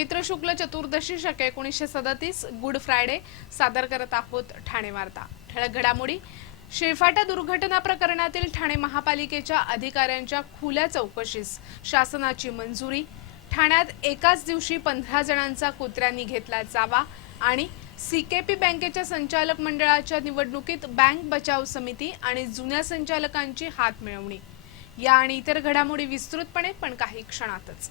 चैत्र शुक्ल चतुर्दशी शक एकोणीसशे सदतीस गुड फ्रायडे सादर करत आहोत ठाणे वार्ता. ठळक घडामोडी. शेफाटा दुर्घटना प्रकरणातील ठाणे महापालिकेच्या अधिकाऱ्यांच्या खुल्या चौकशीस. शासनाची मंजुरी. ठाण्यात एकाच दिवशी पंधरा जणांचा कुत्र्यांनी घेतला जावा आणि सीकेपी बँकेच्या संचालक मंडळाच्या निवडणुकीत बँक बचाव समिती आणि जुन्या संचालकांची हात मिळवणी या आणि इतर घडामोडी विस्तृतपणे पण काही क्षणातच.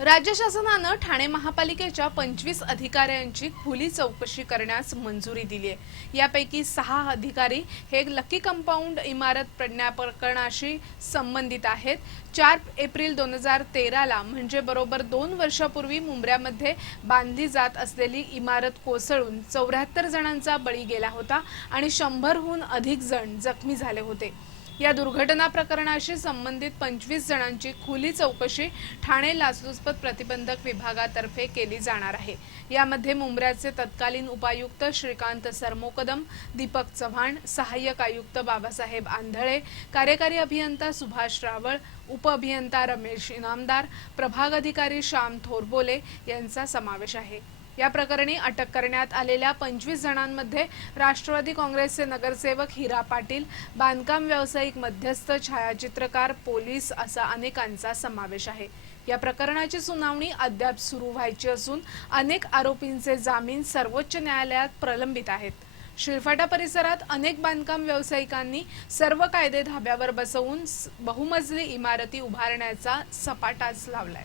राज्य शासनानं ठाणे महापालिकेच्या पंचवीस अधिकाऱ्यांची खुली चौकशी करण्यास मंजुरी दिली आहे. यापैकी सहा अधिकारी हे लकी कंपाऊंड इमारत प्रज्ञा प्रकरणाशी संबंधित आहेत. चार एप्रिल दोन हजार तेराला म्हणजे बरोबर दोन वर्षापूर्वी मुंबऱ्यामध्ये बांधली जात असलेली इमारत कोसळून चौऱ्याहत्तर जणांचा बळी गेला होता आणि शंभरहून अधिक जण जखमी झाले होते. या दुर्घटना प्रकरणाशी संबंधित पंचवीस जणांची खुली चौकशी ठाणे लाचलुचपत प्रतिबंधक विभागातर्फे केली जाणार आहे. यामध्ये मुंबऱ्याचे तत्कालीन उपायुक्त श्रीकांत सरमोकदम दीपक चव्हाण सहाय्यक आयुक्त बाबासाहेब आंधळे कार्यकारी अभियंता सुभाष रावळ उपअभियंता रमेश इनामदार प्रभाग अधिकारी श्याम थोरबोले यांचा समावेश आहे. या प्रकरणी अटक करण्यात आलेल्या पंचवीस जणांमध्ये राष्ट्रवादी काँग्रेसचे नगरसेवक हिरा पाटील बांधकाम व्यावसायिक मध्यस्थ छायाचित्रकार पोलीस असा अनेकांचा समावेश आहे. या प्रकरणाची सुनावणी अद्याप सुरू व्हायची असून अनेक आरोपींचे जामीन सर्वोच्च न्यायालयात प्रलंबित आहेत. शिरफाटा परिसरात अनेक बांधकाम व्यावसायिकांनी सर्व कायदे धाब्यावर बसवून बहुमजली इमारती उभारण्याचा सपाटाच लावलाय.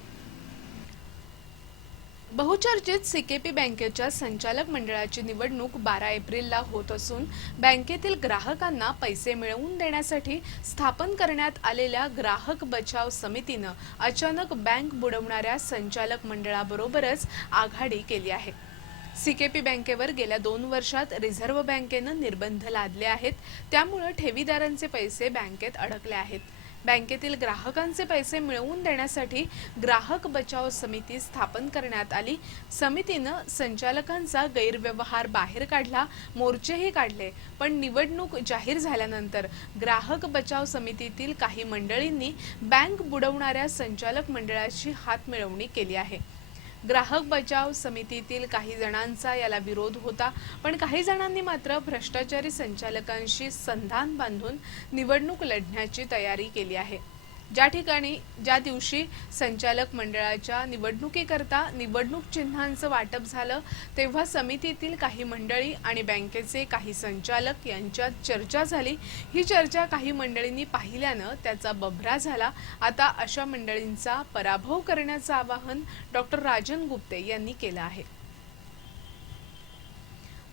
बहुचर्चित सीकेपी बँकेच्या संचालक मंडळाची निवडणूक बारा एप्रिलला होत असून बँकेतील ग्राहकांना पैसे मिळवून देण्यासाठी स्थापन करण्यात आलेल्या ग्राहक बचाव समितीनं अचानक बँक बुडवणाऱ्या संचालक मंडळाबरोबरच आघाडी केली आहे. सीकेपी बँकेवर गेल्या दोन वर्षात रिझर्व्ह बँकेनं निर्बंध लादले आहेत. त्यामुळे ठेवीदारांचे पैसे बँकेत अडकले आहेत. बँकेतील ग्राहकांचे पैसे मिळवून देण्यासाठी ग्राहक बचाव समिती स्थापन करण्यात आली. समितीनं संचालकांचा गैरव्यवहार बाहेर काढला मोर्चेही काढले. पण निवडणूक जाहीर झाल्यानंतर ग्राहक बचाव समितीतील काही मंडळींनी बँक बुडवणाऱ्या संचालक मंडळाची हात मिळवणी केली आहे. ग्राहक बचाव समितीतील काही जणांचा याला विरोध होता पण काही जणांनी मात्र भ्रष्टाचारी संचालकांशी संधान बांधून निवडणूक लढण्याची तयारी केली आहे. ज्या ठिकाणी ज्या दिवशी संचालक मंडळाच्या निवडणुकीकरता निवडणूक चिन्हांचं वाटप झालं तेव्हा समितीतील काही मंडळी आणि बँकेचे काही संचालक यांच्यात चर्चा झाली. ही चर्चा काही मंडळींनी पाहिल्यानं त्याचा बभरा झाला. आता अशा मंडळींचा पराभव करण्याचं आवाहन डॉक्टर राजन गुप्ते यांनी केलं आहे.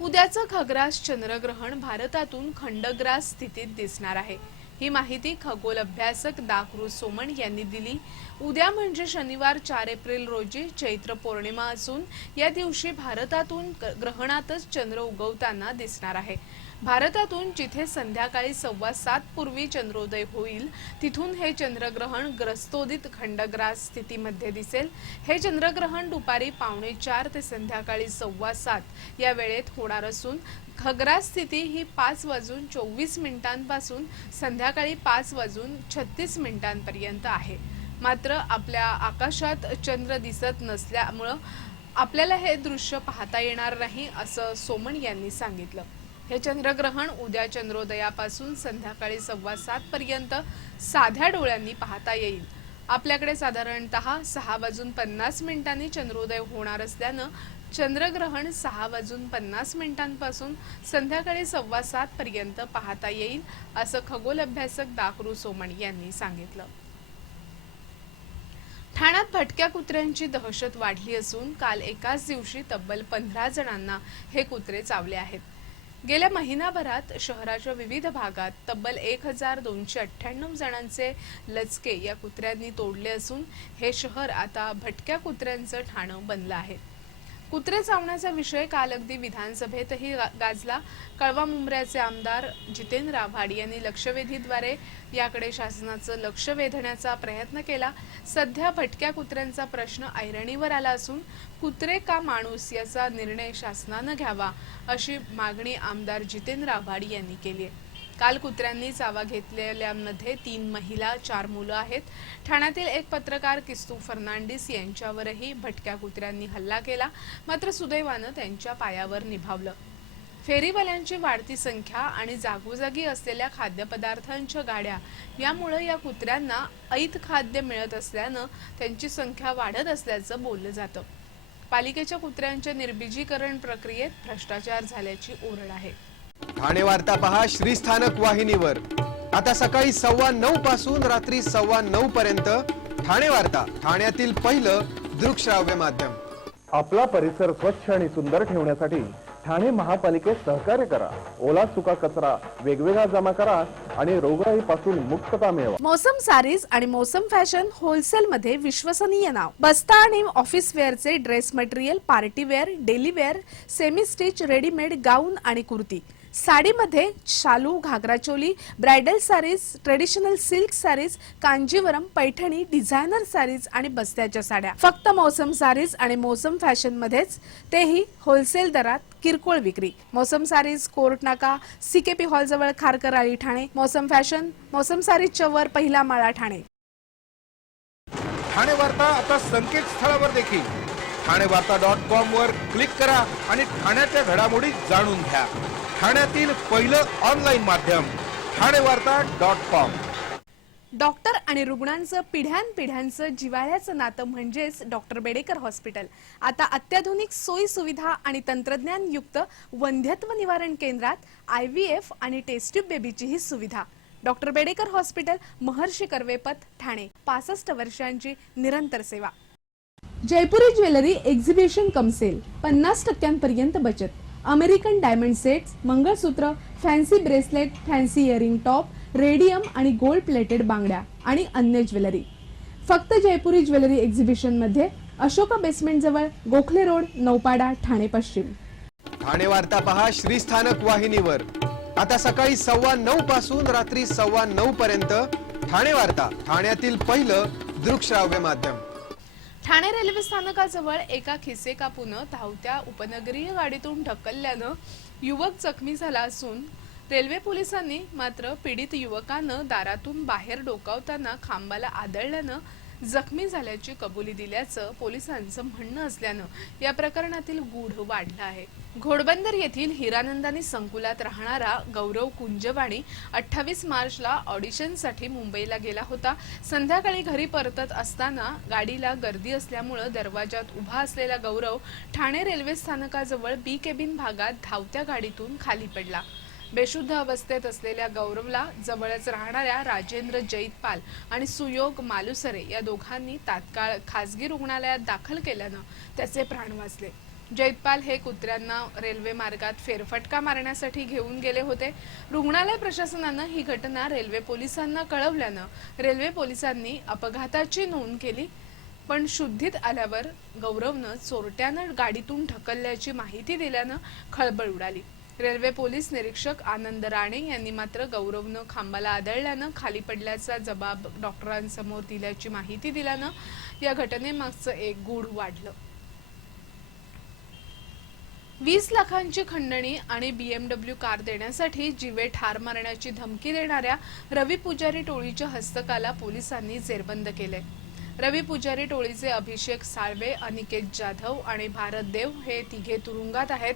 उद्याचं खग्रास चंद्रग्रहण भारतातून खंडग्रास स्थितीत दिसणार आहे. ही माहिती खगोल अभ्यासक दाखरू सोमण यांनी दिली. उद्या म्हणजे शनिवार चार एप्रिल रोजी चैत्र पौर्णिमा असून या दिवशी भारतातून ग्रहणातच चंद्र उगवताना दिसणार आहे. भारतातून जिथे संध्याकाळी सव्वा सात पूर्वी चंद्रोदय होईल तिथून हे चंद्रग्रहण ग्रस्तोदित खंडग्रास स्थितीमध्ये दिसेल. हे चंद्रग्रहण दुपारी पावणे चार ते संध्याकाळी सव्वा सात या वेळेत होणार असून खग्रास स्थिती ही पाच वाजून चोवीस मिनिटांपासून संध्याकाळी पाच वाजून छत्तीस मिनिटांपर्यंत आहे. मात्र आपल्या आकाशात चंद्र दिसत नसल्यामुळं आपल्याला हे दृश्य पाहता येणार नाही असं सोमण यांनी सांगितलं. हे चंद्रग्रहण उद्या चंद्रोदयापासून संध्याकाळी सव्वा सात पर्यंत साध्या डोळ्यांनी पाहता येईल. आपल्याकडे साधारणतः सहा वाजून पन्नास मिनिटांनी चंद्रोदय होणार असल्यानं चंद्रग्रहण सहा वाजून पन्नास मिनिटांपासून संध्याकाळी सव्वा सात पर्यंत पाहता येईल असं खगोल अभ्यासक दाकरू सोमण यांनी सांगितलं. ठाण्यात भटक्या कुत्र्यांची दहशत वाढली असून काल एकाच दिवशी तब्बल पंधरा जणांना हे कुत्रे चावले आहेत. गेल्या महिनाभरात शहराच्या विविध भागात तब्बल एक हजार दोनशे अठ्ठ्याण्णव जणांचे लचके या कुत्र्यांनी तोडले असून हे शहर आता भटक्या कुत्र्यांचं ठाणं बनलं आहे. कुत्रे चावण्याचा विषय काल अगदी विधानसभेतही गा- गाजला. कळवा मुंबऱ्याचे आमदार जितेंद्र आव्हाड यांनी लक्षवेधीद्वारे याकडे शासनाचं लक्ष वेधण्याचा प्रयत्न केला. सध्या भटक्या कुत्र्यांचा प्रश्न ऐरणीवर आला असून कुत्रे का माणूस याचा निर्णय शासनानं घ्यावा अशी मागणी आमदार जितेंद्र आव्हाड यांनी केली आहे. काल कुत्र्यांनी चावा घेतलेल्यांमध्ये तीन महिला चार मुलं आहेत. ठाण्यातील एक पत्रकार किस्तू फर्नांडिस यांच्यावरही भटक्या कुत्र्यांनी हल्ला केला. मात्र सुदैवानं त्यांच्या पायावर निभावलं. फेरीवाल्यांची वाढती संख्या आणि जागोजागी असलेल्या खाद्यपदार्थांच्या गाड्या यामुळे या कुत्र्यांना ऐत खाद्य मिळत असल्यानं त्यांची संख्या वाढत असल्याचं बोललं जातं. पालिकेच्या कुत्र्यांच्या निर्बीजीकरण प्रक्रियेत भ्रष्टाचार झाल्याची ओरड आहे. ठाणे वार्ता पहा श्रीस्थानक वाहिनीवर. आता सकाळी सव्वा नऊ पासून रात्री सव्वा नऊ पर्यंत ठाणे वार्ता ठाण्यातील पहिलं दृकश्राव्य माध्यम. आपला परिसर स्वच्छ आणि सुंदर ठेवण्यासाठी ठाणे महापालिकेत सहकार्य करा. ओला सुका कचरा वेगवेगळा जमा करा आणि रोगराईपासून मुक्तता मिळवा. मौसम सारीज आणि मौसम फॅशन होलसेल मध्ये विश्वसनीय नाव. बस्ता आणि office वेअरचे dress material party wear daily wear semi stitch readymade gown आणि कुर्ती. साडीमध्ये शालू ghagra choli bridal saris traditional silk saris Kanjivaram Paithani designer saris आणि बस्त्याच्या साड्या. फक्त मौसम सारीज आणि मौसम फॅशन मध्येच तेही होलसेल दरात किरकोळ विक्री. Mausam saris court Naka CKP hall जवळ खारकर आळी ठाणे मौसम फॅशन मौसम सारीजच्या वर पहिला माळा ठाणे. ठाणे वार्ता आता संकेतस्थळावर देखील. ठाणे वार्ता डॉट कॉम वर क्लिक करा आणि ठाण्याच्या घडामोडी जाणून घ्या. ठाण्यातील पहिलं ऑनलाईन माध्यम ठाणे वार्ता डॉट कॉम डॉक्टर आणि रुग्णांचं पिढ्यानपिढ्यांचं जिवाळ्याचं नातं म्हणजेच डॉक्टर बेडेकर हॉस्पिटल. आता अत्याधुनिक सोयी सुविधा आणि तंत्रज्ञान युक्त वंध्यत्व निवारण केंद्रात आय व्ही एफ आणि टेस्ट्यूब बेबीचीही सुविधा. Doctor Bedekar hospital Maharshi Karvepath Thane. पासष्ट वर्षांची निरंतर सेवा. Jaipuri jewellery exhibition cum sale. पन्नास टक्क्यांपर्यंत बचत. American diamond sets mangalsutra fancy bracelet fancy earring top radium आणि गोल्ड प्लेटेड बांगड्या आणि अन्य ज्वेलरी. फक्त जयपुरी ज्वेलरी एक्झिबिशनमध्ये अशोका बेसमेंट जवळ गोखले रोड नौपाडा ठाणे पश्चिम. ठाणे वार्ता पहा श्रीस्थानक वाहिनीवर. आता सकाळी सव्वा नऊ पासून रात्री सव्वा नऊ पर्यंत ठाणे वार्ता ठाण्यातील पहिलं दृकश्राव्य माध्यम. ठाणे रेल्वे स्थानकाजवळ एका खिसे कापून धावत्या उपनगरीय गाडीतून ढकलल्यानं युवक जखमी झाला असून रेल्वे पोलिसांनी मात्र पीडित युवकानं दारातून बाहेर डोकावताना खांबाला आदळल्यानं जखमी झाल्याची कबुली दिल्याचं पोलिसांचं म्हणणं असल्यानं या प्रकरणातील गूढ वाढलं आहे. घोडबंदर येथील हिरानंदानी संकुलात राहणारा गौरव कुंजवाणी अठ्ठावीस मार्चला ऑडिशनसाठी मुंबईला गेला होता. संध्याकाळी घरी परतत असताना गाडीला गर्दी असल्यामुळं दरवाजात उभा असलेला गौरव ठाणे रेल्वे स्थानकाजवळ बी केबिन भागात धावत्या गाडीतून खाली पडला. बेशुद्ध अवस्थेत असलेल्या गौरवला जवळच राहणाऱ्या राजेंद्र जैतपाल आणि सुयोग मालुसरे या दोघांनी तात्काळ खासगी रुग्णालयात दाखल केल्यानं त्याचे प्राण वाचले. जैतपाल हे कुत्र्यांना रेल्वे मार्गात फेरफटका मारण्यासाठी घेऊन गेले होते. रुग्णालय प्रशासनानं ही घटना रेल्वे पोलिसांना कळवल्यानं रेल्वे पोलिसांनी अपघाताची नोंद केली पण शुद्धीत आल्यावर गौरवनं चोरट्यानं गाडीतून ढकलल्याची माहिती दिल्यानं खळबळ उडाली. रेल्वे पोलीस निरीक्षक आनंद राणे यांनी मात्र गौरवनं खांबाला आदळल्यानं खाली पडल्याचा जबाब डॉक्टरांसमोर दिल्याची माहिती दिल्यानं या घटनेमागचं एक गूढ वाढलं. वीस लाखांची खंडणी आणि बीएमडब्ल्यू कार देण्यासाठी जीवे ठार मारण्याची धमकी देणाऱ्या रवी पुजारी टोळीच्या हस्तकाला पोलिसांनी जेरबंद केले. रवी पुजारी टोळीचे अभिषेक साळवे अनिकेत जाधव आणि भारत देव हे तिघे तुरुंगात आहेत.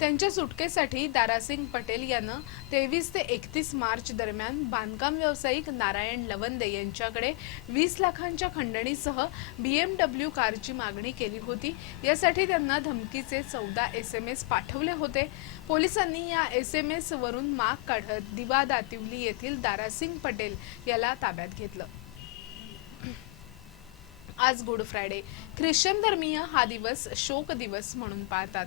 त्यांच्या सुटकेसाठी दारासिंग पटेल यानं तेवीस ते एकतीस मार्च दरम्यान बांधकाम व्यावसायिक नारायण लवंदे यांच्याकडे वीस लाखांच्या खंडणीसह बी एम डब्ल्यू कारची मागणी केली होती. यासाठी त्यांना धमकीचे चौदा एस एम एस पाठवले होते. पोलिसांनी या एस एम एस वरून माग काढत दिवा दातिवली येथील दारासिंग पटेल याला ताब्यात घेतलं. आज गुड फ्रायडे. ख्रिश्चन धर्मीय हा दिवस शोक दिवस म्हणून पाळतात.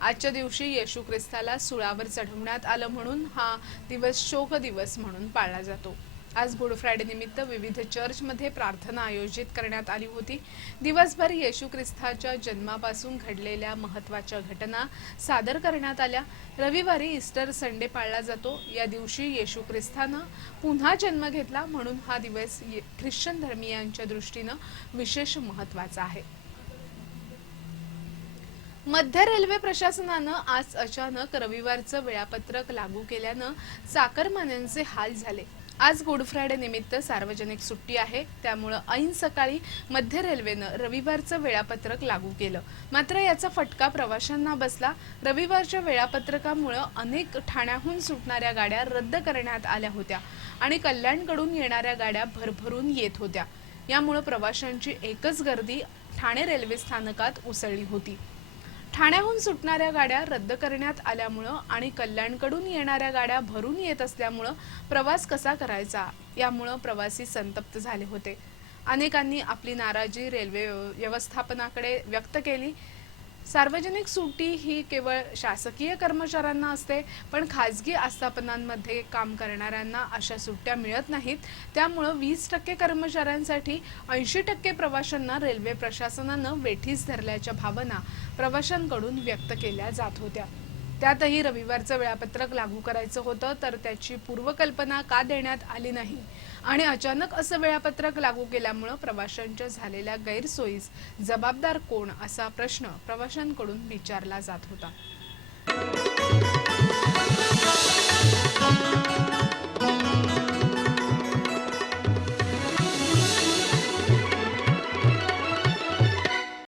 आजच्या दिवशी येशू ख्रिस्ताला सुळावर चढवण्यात आलं म्हणून हा दिवस शोक दिवस म्हणून पाळला जातो. आज गुड फ्रायडे निमित्त विविध चर्चमध्ये प्रार्थना आयोजित करण्यात आली होती. दिवसभर येशू ख्रिस्ताच्या जन्मापासून घडलेल्या महत्त्वाच्या घटना सादर करण्यात आल्या. रविवारी इस्टर संडे पाळला जातो. या दिवशी येशू ख्रिस्तानं पुन्हा जन्म घेतला म्हणून हा दिवस ये- ख्रिश्चन धर्मियांच्या दृष्टीनं विशेष महत्त्वाचा आहे. मध्य रेल्वे प्रशासनानं आज अचानक रविवारचं वेळापत्रक लागू केल्यानं चाकरमान्यांचे हाल झाले. आज गुड फ्रायडे निमित्त सार्वजनिक सुट्टी आहे त्यामुळं ऐन सकाळी मध्य रेल्वेनं रविवारचं वेळापत्रक लागू केलं. मात्र याचा फटका प्रवाशांना बसला. रविवारच्या वेळापत्रकामुळं अनेक ठाण्याहून सुटणाऱ्या गाड्या रद्द करण्यात आल्या होत्या आणि कल्याणकडून येणाऱ्या गाड्या भरभरून येत होत्या. यामुळं प्रवाशांची एकच गर्दी ठाणे रेल्वे स्थानकात उसळली होती. ठाण्याहून सुटणाऱ्या गाड्या रद्द करण्यात आल्यामुळं आणि कल्याणकडून येणाऱ्या गाड्या भरून येत असल्यामुळं प्रवास कसा करायचा? यामुळं प्रवासी संतप्त झाले होते. अनेकांनी आपली नाराजी रेल्वे व्यवस्थापनाकडे व्यक्त केली. सार्वजनिक सुट्टी ही केवळ शासकीय कर्मचाऱ्यांना असते पण खाजगी आस्थापनांमध्ये काम करणाऱ्यांना अशा सुट्ट्या मिळत नाहीत. त्यामुळं वीस टक्के कर्मचाऱ्यांसाठी ऐंशी टक्के प्रवाशांना रेल्वे प्रशासनानं वेठीस धरल्याच्या भावना प्रवाशांकडून व्यक्त केल्या जात होत्या. त्यातही रविवारचं वेळापत्रक लागू करायचं होतं तर त्याची पूर्वकल्पना का देण्यात आली नाही? आणि अचानक असं वेळापत्रक लागू केल्यामुळं प्रवाशांच्या झालेल्या गैरसोयीस जबाबदार कोण असा प्रश्न प्रवाशांकडून विचारला जात होता.